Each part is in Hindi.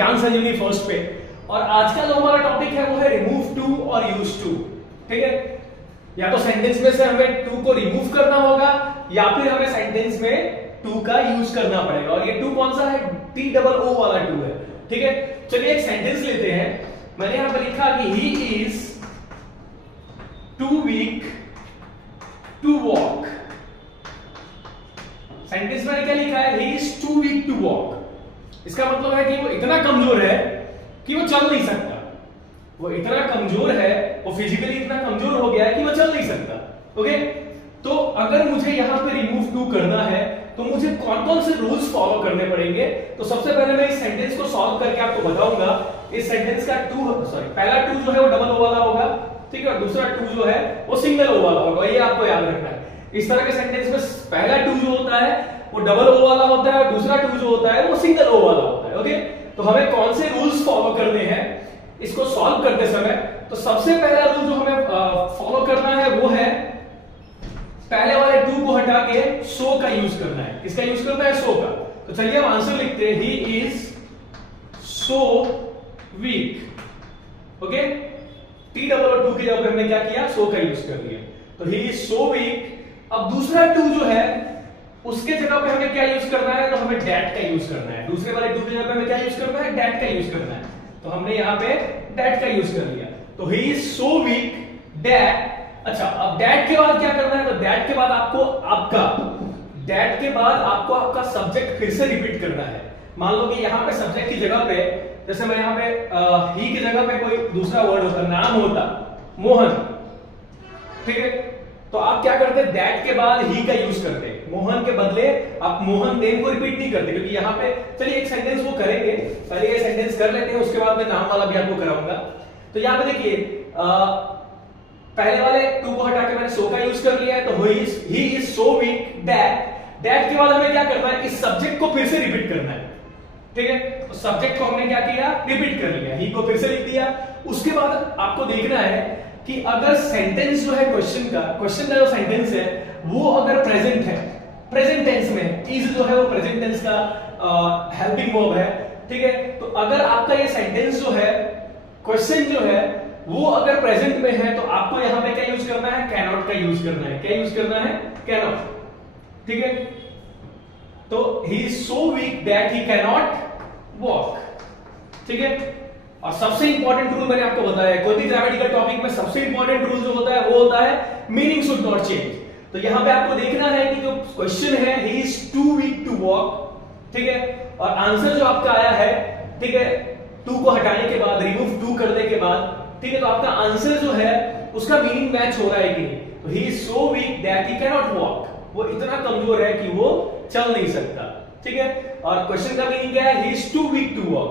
ज्ञान संजीवनी फर्स्ट पे। और आज का जो हमारा टॉपिक है वो है रिमूव टू और यूज टू। ठीक है, या तो सेंटेंस में से हमें टू को रिमूव करना होगा या फिर हमें सेंटेंस में टू का यूज करना पड़ेगा। और ये टू कौन सा है? TOO वाला टू है। ठीक है, चलिए एक सेंटेंस लेते हैं। मैंने यहां पर लिखा कि he is too weak to walk. Sentence में क्या लिखा है? He is too weak to walk. इसका मतलब है कि वो इतना कमजोर है कि वो चल नहीं सकता। वो इतना कमजोर है, वो फिजिकली इतना कमजोर हो गया है कि वो चल नहीं सकता। ओके, तो अगर मुझे यहां पे रिमूव टू करना है तो मुझे कौन कौन से रूल्स फॉलो करने पड़ेंगे? तो सबसे पहले मैं इस सेंटेंस को सॉल्व करके आपको बताऊंगा। इस सेंटेंस का पहला टू जो है वो डबल ओ वाला होगा। ठीक है, और दूसरा टू जो है वो सिंगल ओ वाला होगा। ये आपको याद रखना है। इस तरह के सेंटेंस में पहला टू जो होता है वो डबल ओ वाला होता है और दूसरा टू जो होता है वो सिंगल ओ वाला होता है। ओके, तो हमें कौन से रूल्स फॉलो करने हैं इसको सॉल्व करते समय? तो सबसे पहला रूल जो हमें फॉलो करना है वो है पहले वाले टू को हटा के सो का यूज करना है। किसका यूज करना है? सो का। तो चलिए हम आंसर लिखते हैं, he is so weak. Okay, TOO की जगह पे हमने क्या किया? सो का यूज कर लिया। तो ही इज सो वीक। अब दूसरा टू जो है उसके जगह पे हमें क्या यूज करना है? तो हमें डैट का यूज करना है। दूसरे वाले टू की जगह पे हमें क्या यूज करना है? डैट का यूज करना है। तो हमने यहां पे डैट का यूज कर लिया। तो he is so weak that. अच्छा, अब डैट के बाद क्या करना है? तो डैट के बाद आपको आपका सब्जेक्ट फिर से रिपीट करना है। मान लो कि यहां पे सब्जेक्ट की जगह पे, जैसे मैं यहां पे ही की जगह पे कोई दूसरा वर्ड होता, नाम होता मोहन। ठीक है, तो आप क्या करते? दैट के बाद ही का यूज करते। मोहन के बदले आप मोहन नेम को रिपीट नहीं करते, क्योंकि यहां पे चलिए एक सेंटेंस वो करेंगे। पहले ये सेंटेंस कर लेते हैं, उसके बाद मैं नाम वाला भी आपको कराऊंगा। तो यहां पे देखिए पहले वाले टू को हटा के मैंने सो का यूज कर लिया है। तो he is so weak that. That के बाद हमें क्या करना है? इस सब्जेक्ट को फिर से रिपीट करना है। ठीक है, तो सब्जेक्ट को हमने क्या किया? रिपीट कर लिया। ही को फिर से लिख दिया। उसके बाद आपको देखना है कि अगर सेंटेंस जो है क्वेश्चन का जो सेंटेंस है वो अगर प्रेजेंट है, प्रेजेंट टेंस में, इज जो है वो प्रेजेंट टेंस का हेल्पिंग वर्ब है। ठीक है, तो अगर आपका ये सेंटेंस जो है, क्वेश्चन जो है वो अगर प्रेजेंट में है तो आपको यहां पे क्या यूज करना है? कैनॉट का यूज करना है। क्या यूज करना है? कैनॉट। ठीक है, तो he is so weak that he cannot walk. ठीक है, और सबसे इंपॉर्टेंट रूल मैंने आपको बताया, कोई भी ग्रामेटिकल टॉपिक में सबसे इंपॉर्टेंट रूल जो होता है वो होता है मीनिंग शुड नॉट चेंज। तो यहां पे आपको देखना है कि जो क्वेश्चन है he is too weak to walk. ठीक है, और आंसर जो आपका आया है, ठीक है, टू को हटाने के बाद, रिमूव टू करने के बाद, ठीक है, तो आपका आंसर जो है उसका मीनिंग मैच हो रहा है कि नहीं? तो he is so weak that he cannot walk. वो इतना कमजोर है कि वो चल नहीं सकता। ठीक है, और क्वेश्चन का मीनिंग क्या है? He is too weak to walk.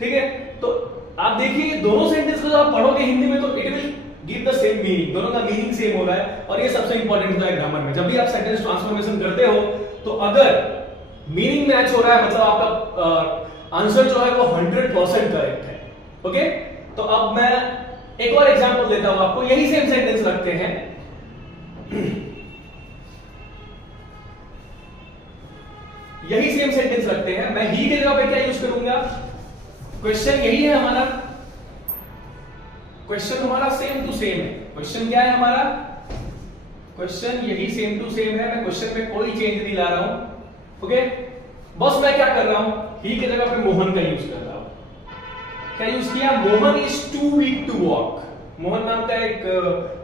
ठीक है, तो आप देखिए दोनों सेंटेंस को जब आप पढ़ोगे हिंदी में तो it will give the same meaning. दोनों का मीनिंग सेम हो रहा है। और ये सबसे इंपॉर्टेंट होता है ग्रामर में। जब भी आप सेंटेंस ट्रांसफॉर्मेशन करते हो तो अगर मीनिंग मैच हो रहा है मतलब आपका आंसर जो है वो 100% करेक्ट है। ओके, तो अब मैं एक और एग्जांपल देता हूं आपको। यही सेम सेंटेंस रखते हैं। यही सेम सेंटेंस रखते हैं। मैं ही के जगह पे क्या यूज करूंगा? क्वेश्चन यही है हमारा। क्वेश्चन हमारा सेम टू सेम है। क्वेश्चन क्या है हमारा? क्वेश्चन यही सेम टू सेम है। मैं क्वेश्चन में कोई चेंज नहीं ला रहा हूं। ओके, बस मैं क्या कर रहा हूं? ही के जगह पे मोहन का यूज कर रहा हूं। क्या यूज किया? Mohan is too weak to walk. Mohan नाम का एक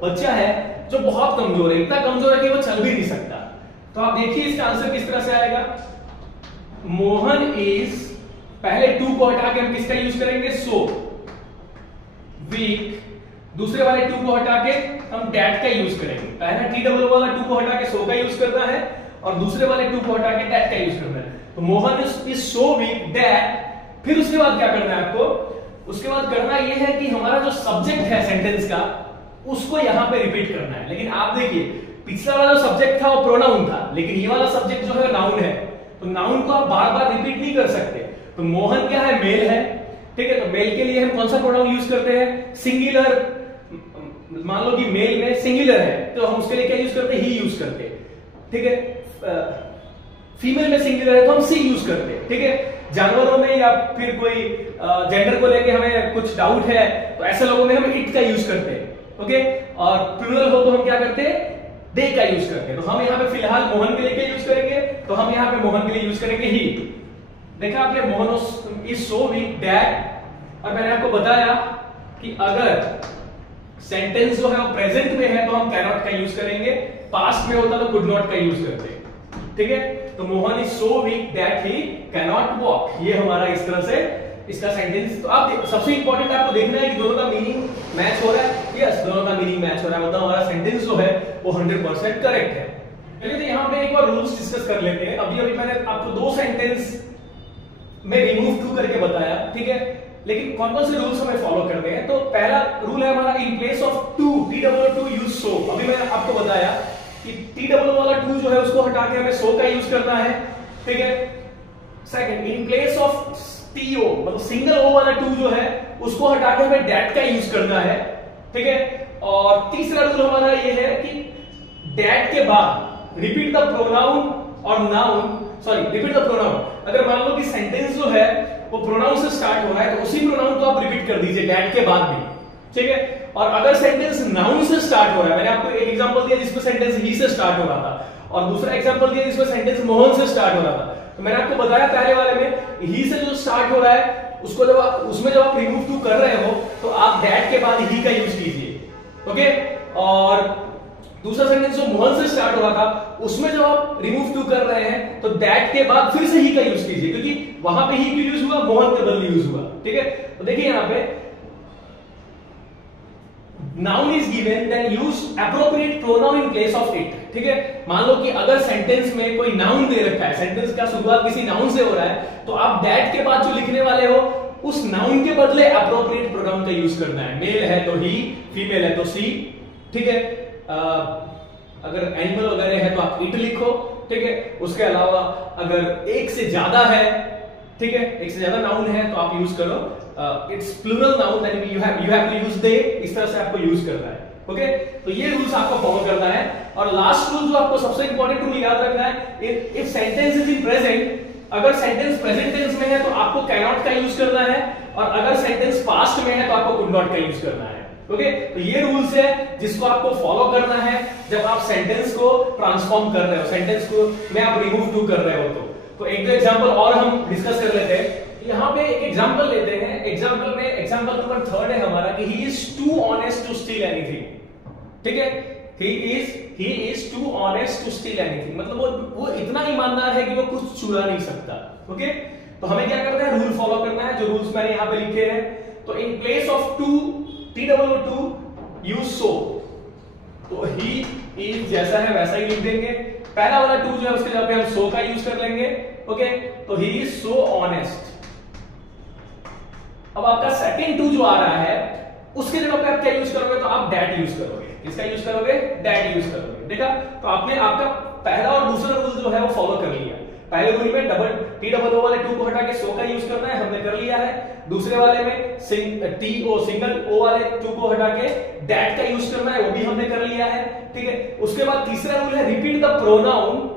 बच्चा है जो बहुत कमजोर है, इतना कमजोर है कि वो चल भी नहीं सकता। तो आप देखिए इसका आंसर किस तरह से आएगा। मोहन इज, पहले टू को हटा के हम किसका यूज करेंगे? So weak. दूसरे वाले टू को हटा के हम डैट का यूज करेंगे। पहला TOO वाला टू को हटा के सो का यूज करना है और दूसरे वाले टू को हटा के डैट का यूज करना है। तो Mohan is so weak that. फिर उसके बाद क्या करना है आपको? उसके बाद करना यह है कि हमारा जो सब्जेक्ट है सेंटेंस का उसको यहां पे रिपीट करना है। लेकिन आप देखिए पिछला वाला जो सब्जेक्ट था वो प्रोनाउन था, लेकिन ये वाला सब्जेक्ट जो है नाउन है। तो नाउन को आप बार बार रिपीट नहीं कर सकते। तो मोहन क्या है? मेल है। ठीक है, तो मेल के लिए हम कौन सा प्रोनाउन यूज करते हैं? सिंगुलर। मान लो कि मेल में सिंगुलर है तो हम उसके लिए क्या यूज करते हैं? ही यूज करते हैं। ठीक है, फीमेल में सिंगुलर है तो हम सी यूज करते हैं। ठीक है, जानवरों में या फिर कोई जेंडर को लेके हमें कुछ डाउट है तो ऐसे लोगों में हम इट का यूज करते हैं, ओके। और प्लूरल हो तो हम क्या करते हैं, दे का यूज करते हैं। तो हम यहाँ पे फिलहाल मोहन के लिए क्या यूज करेंगे, तो हम यहाँ पे मोहन के लिए यूज करेंगे ही। देखा आपने, Mohan is so weak that, और मैंने आपको बताया कि अगर सेंटेंस जो है वो प्रेजेंट में है तो हम कैन नॉट का यूज करेंगे, पास्ट में होता तो कुड नॉट का यूज करते हैं, ठीक है। तो Mohan is so weak that he can not walk, ये हमारा इस तरह से इसका सेंटेंस। तो आप सबसे इंपॉर्टेंट आपको देखना है कि दोनों का मीनिंग मैच हो रहा है, यस दोनों का मीनिंग मैच हो रहा है, मतलब हमारा सेंटेंस जो है वो 100% करेक्ट है। चलिए तो यहाँ पे एक बार रूल्स डिस्कस कर लेते हैं। अभी मैंने आपको दो सेंटेंस में रिमूव टू करके बताया, ठीक है, लेकिन कौन कौन से रूल्स हमें फॉलो करने हैं। तो पहला रूल है हमारा, in place of too to use so. अभी मैंने आपको बताया कि टी वाला टू जो है उसको हटा के हमें सो का यूज करना है, ठीक है। Second, in place of T मतलब सिंगल ओ वाला टू जो है उसको हटा के हमें डैट का यूज करना है, ठीक है। और तीसरा रूल हमारा ये है कि डैट के बाद रिपीट द प्रोनाउन और noun, sorry repeat the pronoun. अगर मान लो कि सेंटेंस जो है वो प्रोनाउन से स्टार्ट हो रहा है तो उसी प्रोनाउन को आप रिपीट कर दीजिए डैट के बाद भी, ठीक है। और अगर सेंटेंस नाउन से स्टार्ट हो रहा है, मैंने आपको एक एग्जांपल दिया जिसमें सेंटेंस ही से स्टार्ट हो रहा था और दूसरा एग्जांपल दिया जिसमें सेंटेंस मोहन से स्टार्ट हो रहा था। तो मैंने आपको बताया पहले वाले में ही से जो स्टार्ट हो रहा है उसको जब आप रिमूव टू कर रहे हो तो आप दैट के बाद ही का यूज कीजिए, ओके। और दूसरा सेंटेंस जो मोहन से स्टार्ट हो रहा था उसमें जब आप रिमूव टू कर रहे हैं तो दैट के बाद फिर से ही का यूज कीजिए, क्योंकि वहां पे ही क्यों यूज हुआ, मोहन के बदले यूज हुआ, ठीक है। तो देखिए यहां पे noun is given then use appropriate pronoun in place of it, ठीक है। मान लो कि अगर सेंटेंस में कोई नाउन दे रखा है, सेंटेंस का शुरुआत किसी नाउन से हो रहा है, तो आप दैट के बाद जो लिखने वाले हो उस नाउन के बदले एप्रोप्रिएट प्रोनाउन का यूज करना है। मेल है तो ही, फीमेल है तो सी, ठीक है। अगर एनिमल वगैरह है तो आप इट लिखो, ठीक है। उसके अलावा अगर एक से ज्यादा है, ठीक है, एक से ज्यादा नाउन है तो आप यूज करो it's plural noun, then you have to use they, इस तरह से आपको यूज करना है, ओके। तो ये रूल्स आपको फॉलो करना है। और लास्ट रूल जो आपको सबसे इंपॉर्टेंट रूल याद रखना है, if sentence is in present, अगर सेंटेंस प्रेजेंट टेंस में है तो आपको कैन नॉट का यूज करना है, और अगर सेंटेंस पास्ट में है तो आपको कुड नॉट का यूज करना है, ओके। तो ये रूल्स है जिसको आपको फॉलो करना है जब आप सेंटेंस को ट्रांसफॉर्म कर रहे हो, सेंटेंस को में आप रिमूव टू कर रहे हो। तो एक दो एग्जांपल और हम डिस्कस कर लेते हैं। यहाँ पे एक एग्जांपल लेते हैं। एग्जांपल नंबर 3 है हमारा कि he is too honest to steal anything, ठीक है। He is too honest to steal anything, मतलब वो इतना ईमानदार है कि वो कुछ चुरा नहीं सकता, ओके। तो हमें क्या करना है, रूल फॉलो करना है, जो रूल्स मैंने यहाँ पे लिखे हैं। तो in place of too to use so, तो ही इज जैसा है वैसा ही लिख देंगे। पहला वाला टू जो है उसके जगह पे हम सो का यूज कर लेंगे, ओके। तो ही इज सो ऑनेस्ट। अब आपका सेकंड टू जो आ रहा है उसके जगह पे आप क्या यूज करोगे, तो आप दैट यूज करोगे। किसका यूज करोगे, दैट यूज करोगे, देखा। तो आपने आपका पहला और दूसरा रूल जो है वो फॉलो कर लिया। पहले रूल में डबल ओ वाले टू को हटा के सो का यूज करना है, हमने कर लिया है। दूसरे वाले में सिंगल ओ वाले टू को हटा के दैट का यूज करना है, वो भी हमने कर लिया है, ठीक है। उसके बाद तीसरा रूल है रिपीट द प्रोनाउन,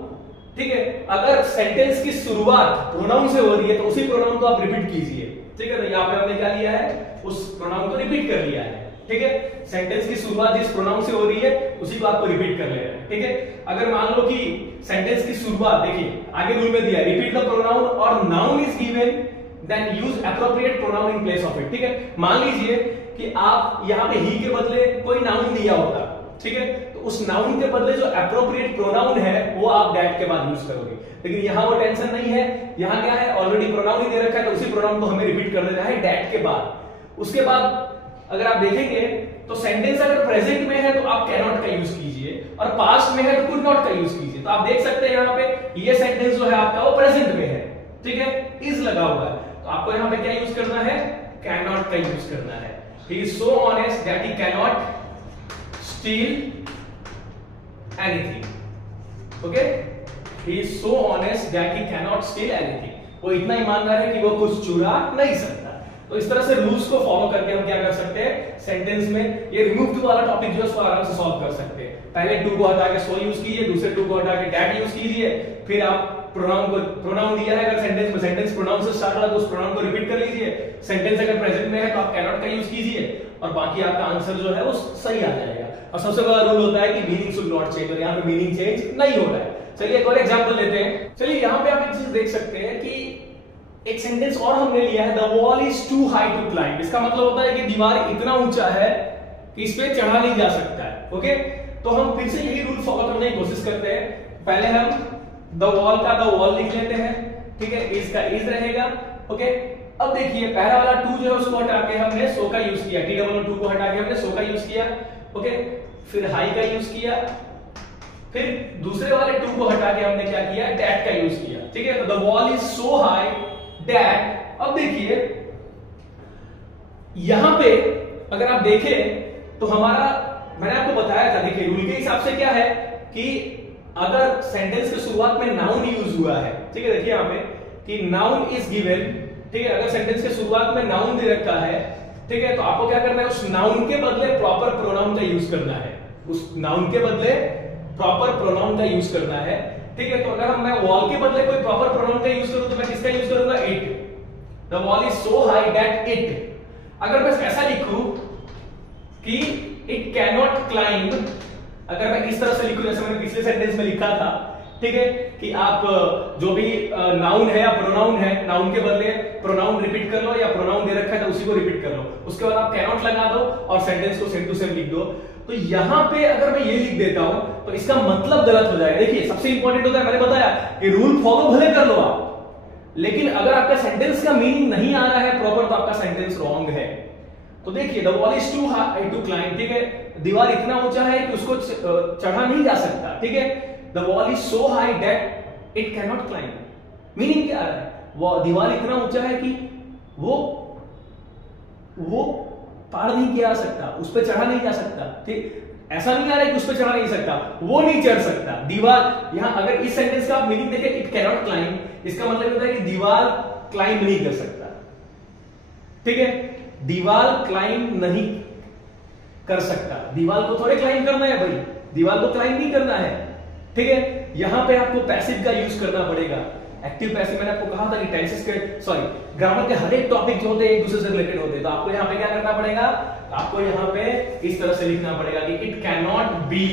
ठीक है। अगर सेंटेंस की शुरुआत प्रोनाउन से हो रही है तो उसी प्रोनाउन को आप रिपीट कीजिए, ठीक है। तो यहाँ पे हमने क्या लिया है, उस प्रोनाउन को रिपीट कर लिया है, ठीक है। सेंटेंस की शुरुआत जिस प्रोनाउन से हो रही है उसी को आपको रिपीट कर लेना है, ठीक है। अगर मान लो कि सेंटेंस की शुरुआत, देखिए आगे रूल में दिया रिपीट द प्रोनाउन और noun is given then use appropriate pronoun in place of it, ठीक है। मान लीजिए कि आप यहाँ पे ही के बदले कोई नाउन दिया होता, ठीक है। तो उस नाउन के बदले जो एप्रोप्रिएट प्रोनाउन है वो आप दैट के बाद यूज करोगे, लेकिन यहाँ वो टेंशन नहीं है। यहाँ क्या है, ऑलरेडी प्रोनाउन ही दे रखा है तो उसी प्रोनाउन को हमें रिपीट कर देना है दैट के बाद। उसके बाद अगर आप देखेंगे तो सेंटेंस अगर प्रेजेंट में है तो आप कैन नॉट का यूज कीजिए और पास्ट में है तो कुड नॉट का यूज कीजिए। तो आप देख सकते हैं यहाँ पे ये सेंटेंस जो है आपका वो प्रेजेंट में है, ठीक है, इज लगा हुआ है। तो आपको यहाँ पे क्या यूज करना है, कैन नॉट का यूज करना है। He is so honest that he can not steel anything, okay. He is so honest that he can not steel anything, वो इतना ईमानदार है कि वो कुछ चुरा नहीं सकता। तो इस तरह से रूल्स को फॉलो करके हम क्या कर सकते हैं, सेंटेंस में ये रिमूव टू वाला टॉपिक जो है उसको आराम से सॉल्व कर सकते हैं। पहले टू को हटा के सो यूज कीजिए, दूसरे टू को हटा के दैट यूज कीजिए, फिर आप प्रोनाउन दिया है, अगर सेंटेंस प्रोनाउन से स्टार्ट हो रहा है तो उस प्रोनाउन को रिपीट कर लीजिए। सेंटेंस अगर प्रेजेंट में है तो आप कैनॉट का यूज कीजिए और बाकी आपका आंसर जो है वो सही आ जाएगा। और सबसे बड़ा रूल होता है कि मीनिंग शुड नॉट चेंज, और यहाँ पे मीनिंग चेंज नहीं हो रहा है। चलिए एक और एग्जांपल लेते हैं। चलिए यहाँ पे आप एक चीज देख सकते हैं कि एक सेंटेंस और हमने लिया है, the wall is too high to climb. इसका मतलब होता है कि दीवार इतना ऊंचा है कि इस पे चढ़ा नहीं जा सकता है। ओके, तो हम फिर से यही रूल फॉलो करने की कोशिश करते हैं। पहले हम द वॉल का द वॉल लिख लेते हैं, ठीक है, इसका इज रहेगा। ओके, अब देखिए पहला वाला टू जो है उसको हटा के हमने सो का यूज किया, टी डबल टू को हटा के हमने सो का यूज किया। ओके, फिर हाई का यूज किया, फिर दूसरे वाले टू को हटा के हमने क्या किया, दैट का यूज किया। ठीक है, तो the wall is so high that. अब देखिए यहां पे अगर आप देखें तो हमारा, मैंने आपको बताया था, देखिए रूल के हिसाब से क्या है कि अगर सेंटेंस के शुरुआत में नाउन यूज हुआ है, ठीक है, देखिए यहां पे कि नाउन इज गिवन, ठीक है, अगर सेंटेंस के शुरुआत में नाउन दे रखा है, ठीक है, तो आपको क्या करना है, उस नाउन के बदले प्रॉपर प्रोनाउन का यूज करना है। उस नाउन के बदले प्रॉपर प्रोनाउन का यूज करना है। ठीक है, तो अगर मैं वॉल के बदले कोई प्रॉपर प्रोनाउन का यूज करूं तो मैं किसका यूज करूंगा, it. The wall is so high that it. अगर मैं ऐसा लिखूं कि इट कैन नॉट क्लाइंब, अगर मैं इस तरह से लिखूं जैसे मैंने पिछले सेंटेंस में लिखा था, ठीक है, कि आप जो भी नाउन है या प्रोनाउन है, नाउन के बदले प्रोनाउन रिपीट कर लो, या प्रोनाउन दे रखा है तो उसी को रिपीट कर लो, उसके बाद आप कैन नॉट लगा दो और सेंटेंस को सेम टू सेम लिख दो। तो यहां पे अगर मैं ये लिख देता हूं तो इसका मतलब गलत हो जाएगा। देखिए सबसे इंपॉर्टेंट होता है, मैंने बताया कि रूल फॉलो भले कर लो आप, लेकिन अगर आपका सेंटेंस का मीनिंग नहीं आ रहा है प्रॉपर तो आपका सेंटेंस रॉन्ग है। तो देखिए the wall is too high to climb, ठीक है, दीवार इतना ऊंचा है कि उसको चढ़ा नहीं जा सकता। ठीक है, the wall is so high that it can not climb. Meaning क्या है, वो दीवार इतना ऊंचा है कि वो पार नहीं किया जा सकता, उस पर चढ़ा नहीं जा सकता। ठीक, ऐसा नहीं आ रहा है कि उस पर चढ़ा नहीं सकता, वो नहीं चढ़ सकता दीवार। यहां अगर इस सेंटेंस का आप मीनिंग देखें, इट कैन नॉट क्लाइंब, इसका मतलब होता है कि दीवार क्लाइंब नहीं कर सकता। ठीक है, दीवार क्लाइंब नहीं कर सकता, दीवार को थोड़े क्लाइंब करना है भाई, दीवार को क्लाइंब नहीं करना है। ठीक है, यहां पे आपको पैसिव का यूज करना पड़ेगा। एक्टिव पैसिव मैंने आपको कहा था कि टेंसेस के ग्रामर के हर एक टॉपिक जो होते हैं एक दूसरे से रिलेटेड होते हैं, तो आपको यहां पे क्या करना पड़ेगा, आपको यहां पे इस तरह से लिखना पड़ेगा कि it can not be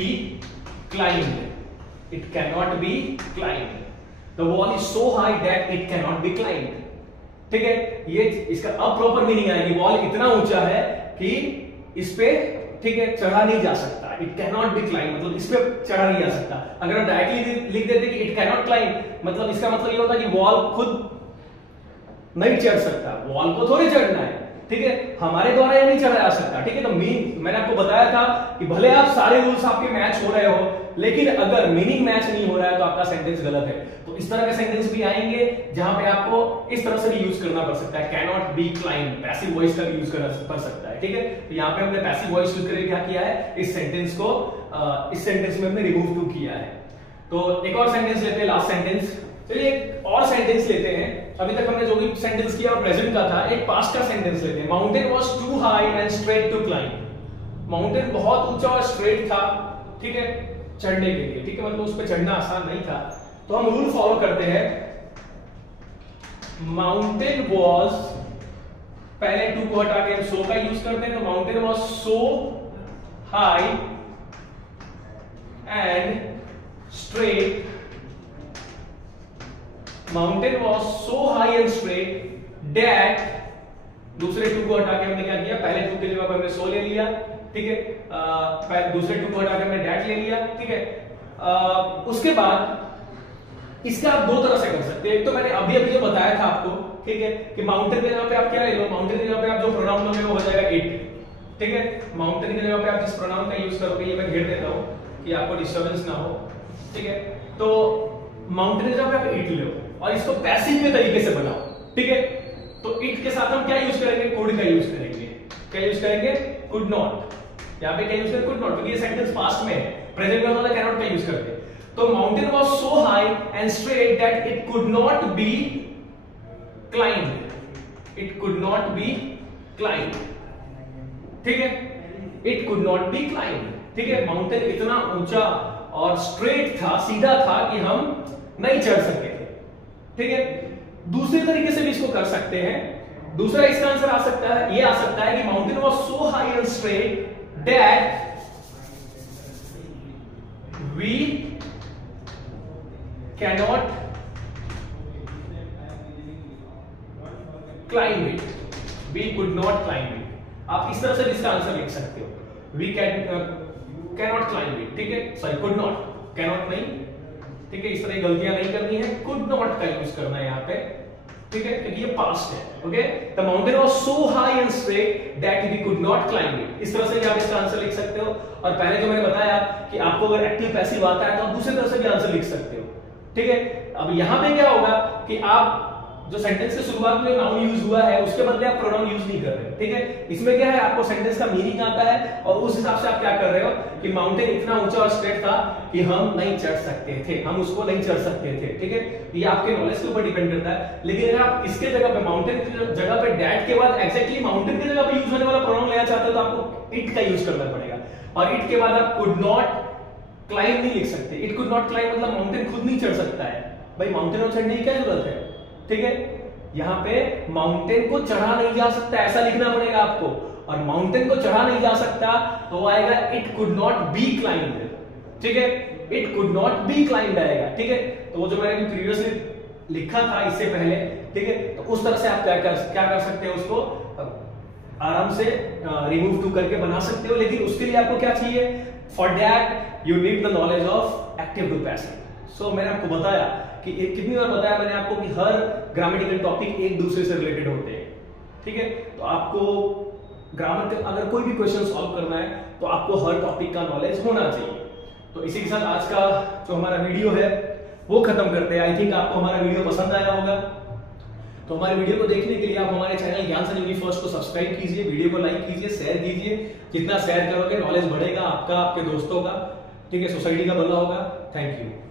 climb, it can not be climb, the wall is so high that it can not be climb. ठीक है, ये इसका अब प्रॉपर मीनिंग आएगी, वॉल इतना ऊंचा है कि इस पे, ठीक है, चढ़ा नहीं जा सकता, it can not be climb, मतलब इस पे चढ़ा नहीं जा सकता। अगर हम डायरेक्टली लिख देते कि इट कैन नॉट क्लाइंब, मतलब इसका मतलब ये होता कि वॉल खुद नहीं चढ़ सकता, वॉल को थोड़ी चढ़ना है। ठीक है, हमारे द्वारा ये नहीं चढ़ा जा सकता। ठीक है, तो मैंने आपको बताया था कि भले आप सारे रूल्स आपके मैच हो रहे हो, लेकिन अगर मीनिंग मैच नहीं हो रहा है तो आपका सेंटेंस गलत है। तो इस तरह के सेंटेंस भी आएंगे जहां पे आपको इस तरह से भी यूज करना पड़ सकता है, can not be climb, passive voice का भी यूज करना पड़ सकता है। ठीक है, तो यहाँ पे हमने पैसिव वॉइस यूज करके क्या किया है, इस सेंटेंस को इस सेंटेंस में हमने रिमूव टू किया है। तो एक और सेंटेंस लेते हैं, लास्ट सेंटेंस। चलिए एक और सेंटेंस लेते हैं। अभी तक हमने जो भी सेंटेंस किया वो प्रेजेंट का था, एक पास्ट का सेंटेंस लेते हैं। Mountain was too high and straight to climb. Mountain बहुत ऊंचा और स्ट्रेट था, ठीक है, चढ़ने के लिए। ठीक है, मतलब उस पर चढ़ना आसान नहीं था। तो हम रूल फॉलो करते हैं, माउंटेन वाज, पहले टू को हटा के हम सो का यूज करते हैं, तो mountain was so high and straight, mountain was so high and straight that, दूसरे टू को हटा के हमने क्या किया, पहले टू की जगह पर हमने सो ले लिया। ठीक है, दूसरे टू को हटा के हमने दैट ले लिया। ठीक है, उसके बाद इसका आप दो तरह से कर सकते हैं। एक तो मैंने अभी अभी जो बताया था आपको, ठीक है, कि माउंटेन की जगह पे आप क्या ले लो, माउंटेन की जगह पे आप जो प्रोनाउन लोगे वो हो जाएगा इट। ठीक है, माउंटेन की जगह पे आप जिस प्रोनाउन का यूज करोगे, ये मैं घेर देता हूं कि आपको डिस्टर्बेंस ना हो। ठीक है, तो माउंटेन की जगह पे आप इट लो और इसको पैसिव के तरीके से बनाओ। ठीक है, तो इट के साथ हम क्या यूज करेंगे, कुड का यूज करेंगे। क्या यूज करेंगे, कुड नॉट। यहां पे क्या यूज करेंगे, कुड नॉट, क्योंकि ये सेंटेंस पास्ट में है, प्रेजेंट में होता कैन नॉट का यूज करते। तो mountain was so high and straight that it could not be climb, it could not be climb. ठीक है, it could not be climb. ठीक है, माउंटेन इतना ऊंचा और स्ट्रेट था, सीधा था कि हम नहीं चढ़ सके थे। ठीक है, दूसरे तरीके से भी इसको कर सकते हैं। दूसरा इसका आंसर आ सकता है, ये आ सकता है कि mountain was so high and straight that we cannot climb it, we could not climb it. आप इस तरह से इसका आंसर लिख सकते हो, वी कैनॉट क्लाइंब इट, ठीक है, सॉरी कुड नॉट, कैनॉट नहीं, ठीक है, इस तरह गलतियां नहीं करनी है, कुड नॉट का यूज करना है यहाँ पे, ठीक है, क्योंकि ये पास्ट है। Okay, the mountain was so high and straight that we could not climb it. इस तरह से आप इसका आंसर लिख सकते हो। और पहले जो मैंने बताया कि आपको अगर एक्टिव पैसिव आता है तो आप दूसरी तरह से भी आंसर लिख सकते हो, ठीक है। अब यहां पे क्या होगा कि आप जो सेंटेंस के शुरुआत में नाउन यूज हुआ है उसके बदले आप प्रोनाउन यूज नहीं कर रहे, ठीक है। इसमें क्या है, आपको सेंटेंस का मीनिंग आता है और उस हिसाब से आप क्या कर रहे हो कि माउंटेन इतना ऊंचा और स्ट्रेट था कि हम नहीं चढ़ सकते थे, हम उसको नहीं चढ़ सकते थे, ठीक है। ये आपके नॉलेज के ऊपर डिपेंड करता है। लेकिन अगर आप इसके जगह पे माउंटेन की जगह पे डैट के बाद एग्जैक्टली माउंटेन की जगह पे यूज होने वाला प्रोनाउन लेना चाहते हो तो आपको इट का यूज करना पड़ेगा। और इट के बाद आप कुड नॉट क्लाइंब नहीं लिख सकते। इट कुड नॉट क्लाइंब मतलब माउंटेन खुद नहीं चढ़ सकता है, भाई माउंटेन को चढ़ने की क्या जरूरत है, ठीक है। यहां पे माउंटेन को चढ़ा नहीं जा सकता ऐसा लिखना पड़ेगा आपको, और माउंटेन को चढ़ा नहीं जा सकता तो आएगा it could not be climbed, ठीक है, it could not be climbed आएगा, ठीक है। तो वो जो मैंने प्रीवियसली लिखा था इससे पहले, ठीक है, तो उस तरह से आप क्या कर सकते हो, उसको आराम से रिमूव टू करके बना सकते हो। लेकिन उसके लिए आपको क्या चाहिए, for that you need the knowledge of active to passive. So मैंने आपको बताया कि कितनी बार बताया मैंने आपको कि हर ग्रामेटिकल टॉपिक एक दूसरे से रिलेटेड होते हैं, ठीक है। तो आपको ग्रामर का अगर कोई भी क्वेश्चन सॉल्व करना है तो आपको हर टॉपिक का नॉलेज होना चाहिए। तो इसी के साथ आज का जो हमारा वीडियो है वो खत्म करते हैं। आई थिंक आपको हमारा वीडियो पसंद आया होगा। तो हमारे वीडियो को देखने के लिए आप हमारे चैनल ज्ञान सन इंग्लिश फर्स्ट को सब्सक्राइब कीजिए, वीडियो को लाइक कीजिए, शेयर कीजिए। जितना शेयर करोगे नॉलेज बढ़ेगा आपका, आपके दोस्तों का, ठीक है, सोसाइटी का भला होगा। Thank you.